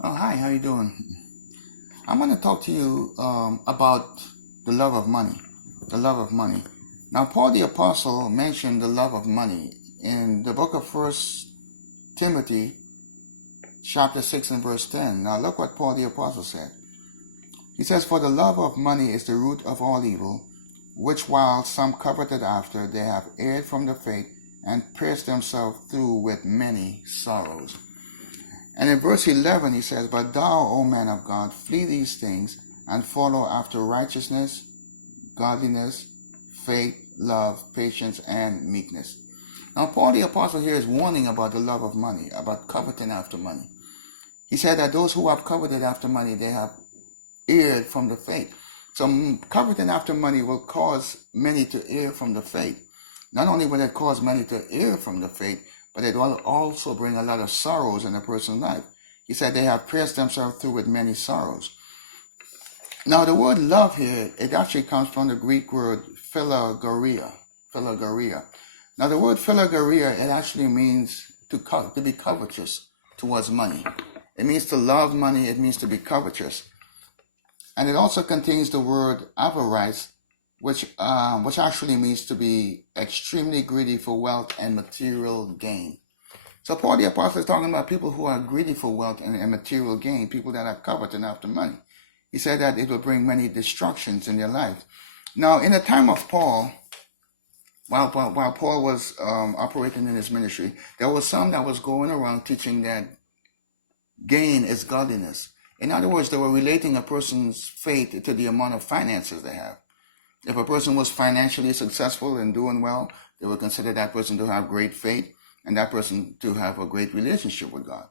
Oh, hi, how you doing? I'm going to talk to you about the love of money. The love of money. Now, Paul the Apostle mentioned the love of money in the book of First Timothy, chapter 6 and verse 10. Now, look what Paul the Apostle said. He says, "For the love of money is the root of all evil, which while some coveted after, they have erred from the faith and pierced themselves through with many sorrows." And in verse 11 he says, "But thou, O man of God, flee these things and follow after righteousness, godliness, faith, love, patience, and meekness." Now Paul the Apostle here is warning about the love of money, about coveting after money. He said that those who have coveted after money, they have erred from the faith. So coveting after money will cause many to err from the faith. Not only will it cause many to err from the faith, but it will also bring a lot of sorrows in a person's life. He said they have pierced themselves through with many sorrows. Now the word love here, it actually comes from the Greek word philagoria. Philagoria. Now the word philagoria, it actually means to be covetous towards money. It means to love money, it means to be covetous. And it also contains the word avarice, which actually means to be extremely greedy for wealth and material gain. So Paul the Apostle is talking about people who are greedy for wealth and material gain, people that are coveting after money. He said that it will bring many destructions in their life. Now, in the time of Paul, while Paul was operating in his ministry, there was some that was going around teaching that gain is godliness. In other words, they were relating a person's faith to the amount of finances they have. If a person was financially successful and doing well, they would consider that person to have great faith and that person to have a great relationship with God.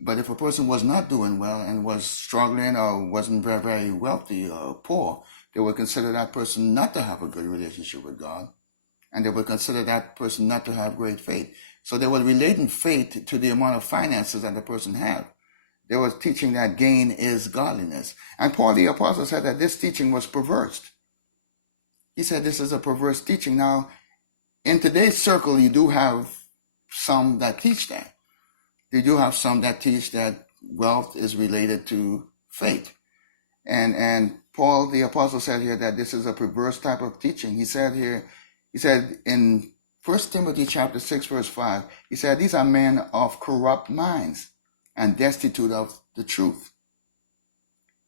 But if a person was not doing well and was struggling or wasn't very, very wealthy or poor, they would consider that person not to have a good relationship with God. And they would consider that person not to have great faith. So they were relating faith to the amount of finances that the person had. They were teaching that gain is godliness. And Paul the Apostle said that this teaching was perverse. He said this is a perverse teaching. Now, in today's circle, you do have some that teach that. You do have some that teach that wealth is related to faith. And Paul the Apostle said here that this is a perverse type of teaching. He said in 1 Timothy chapter 6, verse 5, he said, "These are men of corrupt minds and destitute of the truth,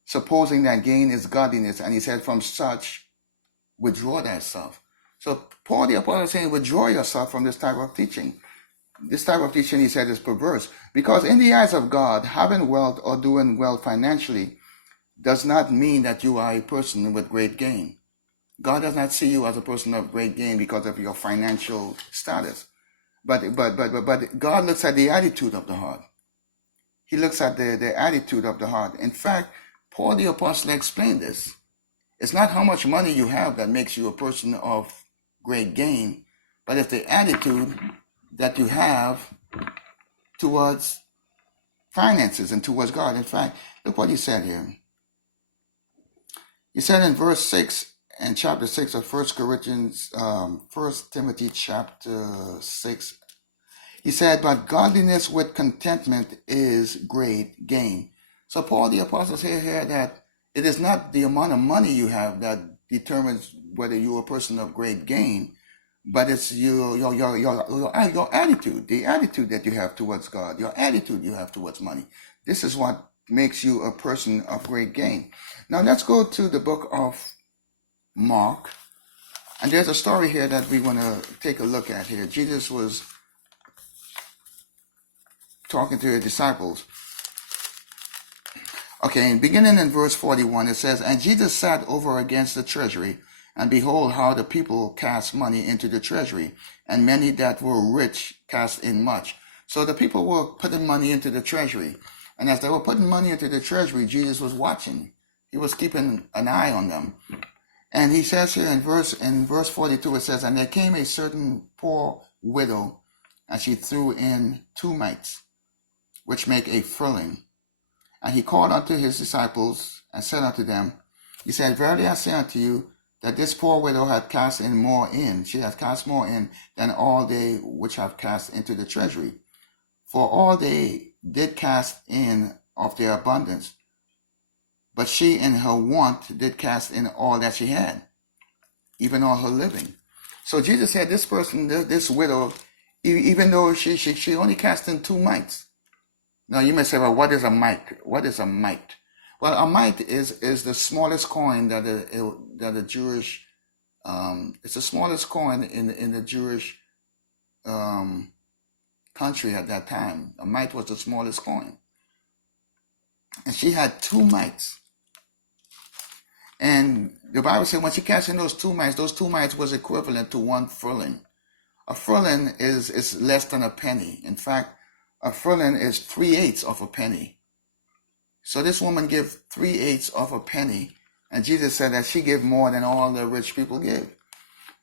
supposing that gain is godliness." And he said, "From such, withdraw thyself." So Paul the Apostle is saying, withdraw yourself from this type of teaching. This type of teaching, he said, is perverse. Because in the eyes of God, having wealth or doing well financially does not mean that you are a person with great gain. God does not see you as a person of great gain because of your financial status. But God looks at the attitude of the heart. He looks at the attitude of the heart. In fact, Paul the Apostle explained this. It's not how much money you have that makes you a person of great gain, but it's the attitude that you have towards finances and towards God. In fact, look what he said here. He said in verse 6 and chapter 6 of 1 Timothy chapter 6, he said, "But godliness with contentment is great gain." So Paul the Apostle said here that it is not the amount of money you have that determines whether you're a person of great gain, but it's your attitude, the attitude that you have towards God, your attitude you have towards money. This is what makes you a person of great gain. Now let's go to the book of Mark. And there's a story here that we want to take a look at here. Jesus was talking to his disciples. Okay, beginning in verse 41, it says, "And Jesus sat over against the treasury, and behold how the people cast money into the treasury, and many that were rich cast in much." So the people were putting money into the treasury. And as they were putting money into the treasury, Jesus was watching. He was keeping an eye on them. And he says here in verse 42, it says, "And there came a certain poor widow, and she threw in 2 mites, which make a filling. And he called unto his disciples and said unto them, he said, Verily I say unto you, that this poor widow hath cast in more in. She hath cast more in than all they which have cast into the treasury. For all they did cast in of their abundance, but she in her want did cast in all that she had, even all her living. So Jesus said this person, this widow, even though she only cast in 2 mites. Now you may say, well, what is a mite? What is a mite? Well, a mite is the smallest coin that a Jewish, it's the smallest coin in the Jewish country at that time. A mite was the smallest coin. And she had 2 mites. And the Bible said when she cast in those 2 mites was equivalent to 1 furling. A furling is less than a penny. In fact, a furling is 3/8 of a penny. So this woman gave 3/8 of a penny, and Jesus said that she gave more than all the rich people give.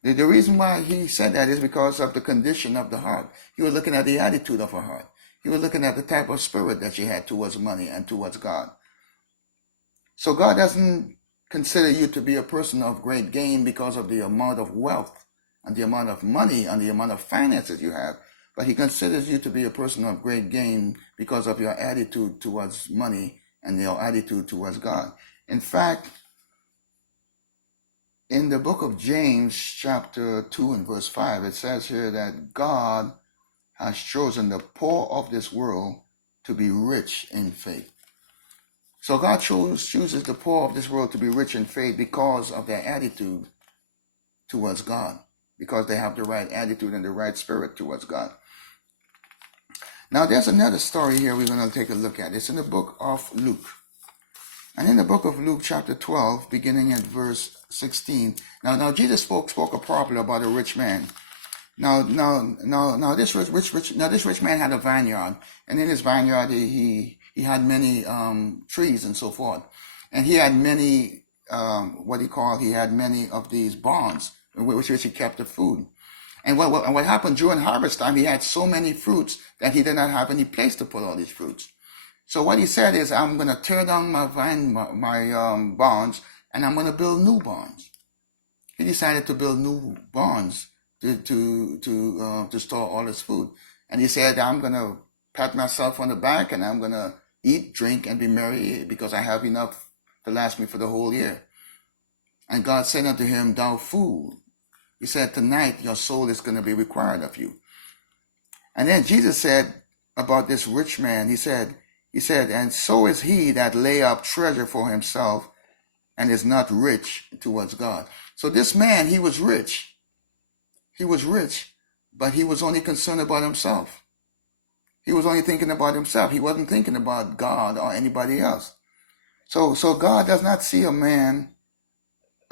The reason why he said that is because of the condition of the heart. He was looking at the attitude of her heart. He was looking at the type of spirit that she had towards money and towards God. So God doesn't consider you to be a person of great gain because of the amount of wealth and the amount of money and the amount of finances you have, but he considers you to be a person of great gain because of your attitude towards money and your attitude towards God. In fact, in the book of James, chapter 2 and verse 5, it says here that God has chosen the poor of this world to be rich in faith. So God chooses the poor of this world to be rich in faith because of their attitude towards God, because they have the right attitude and the right spirit towards God. Now there's another story here we're going to take a look at. It's in the book of Luke. And in the book of Luke chapter 12, beginning at verse 16. Now Jesus spoke a parable about a rich man. Now this rich man had a vineyard, and in his vineyard he had many trees and so forth, and he had many he had many of these barns which he kept the food. And what happened during harvest time, he had so many fruits that he did not have any place to put all these fruits. So what he said is, I'm going to tear down my barns, and I'm going to build new barns. He decided to build new barns to store all his food. And he said, I'm going to pat myself on the back, and I'm going to eat, drink, and be merry because I have enough to last me for the whole year. And God said unto him, thou fool. He said, tonight your soul is going to be required of you. And then Jesus said about this rich man, he said, and so is he that lay up treasure for himself and is not rich towards God. So this man, he was rich. He was rich, but he was only concerned about himself. He was only thinking about himself. He wasn't thinking about God or anybody else. So God does not see a man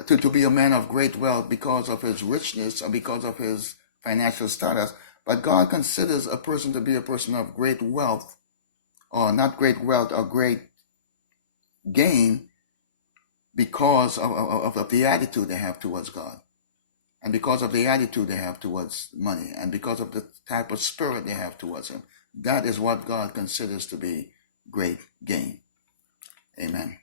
to be a man of great wealth because of his richness or because of his financial status, but God considers a person to be a person of great wealth, or not great wealth or great gain, because of the attitude they have towards God, and because of the attitude they have towards money, and because of the type of spirit they have towards him. That is what God considers to be great gain. Amen.